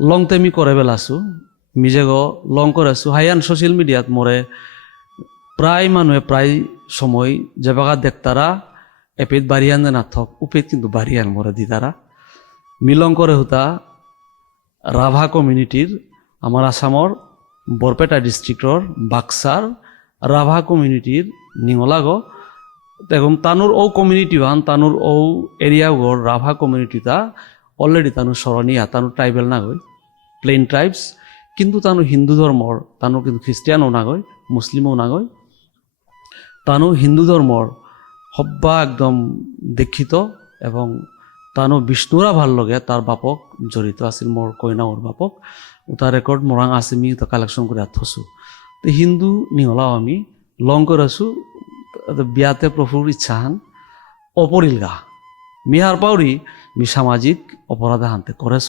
লংতে me করে বেলাছো মিজেগ long করেছো Haiyan social মিডিয়াত মোরে প্রায় মানুহে প্রায় সময় যে বাগা দেখতারা এপিত বাড়িয়ান না থক উপিত কিন্তু বাড়িয়ান মোরে দি তারা মিলং করে হতা রাভা কমিউনিটির আমার আসামর বরপেটা ডিস্ট্রিক্টর বাক্সার রাভা কমিউনিটির নিঙলাগ এবং তানুর ও কমিউনিটি বান তানুর ও এরিয়া গড় রাভা কমিউনিটিটা অলরেডি তানু স্মরণীয়া তানু ট্রাইবেল নাগৈ প্লেন ট্রাইবস কিন্তু তানু হিন্দু ধর্মর তানু কিন্তু খ্রিস্টিয়ানও নাগৈ মুসলিমও নাগৈ তানু হিন্দু ধর্মর হব্বা একদম দীক্ষিত এবং তানো বিষ্ণুরা ভাল লগে তার বাপক জড়িত আছিল মোর কইনা ওর বাপক তার রেকর্ড মোরাং আছে মি তো কালেকশন করে থসু তো হিন্দু নিহলাও আমি লং করে আছো বিয়াতে প্রভুর ইচ্ছাহান অপরিলগা মি হার পাউরি মি সামাজিক অপরাধ হানতে করে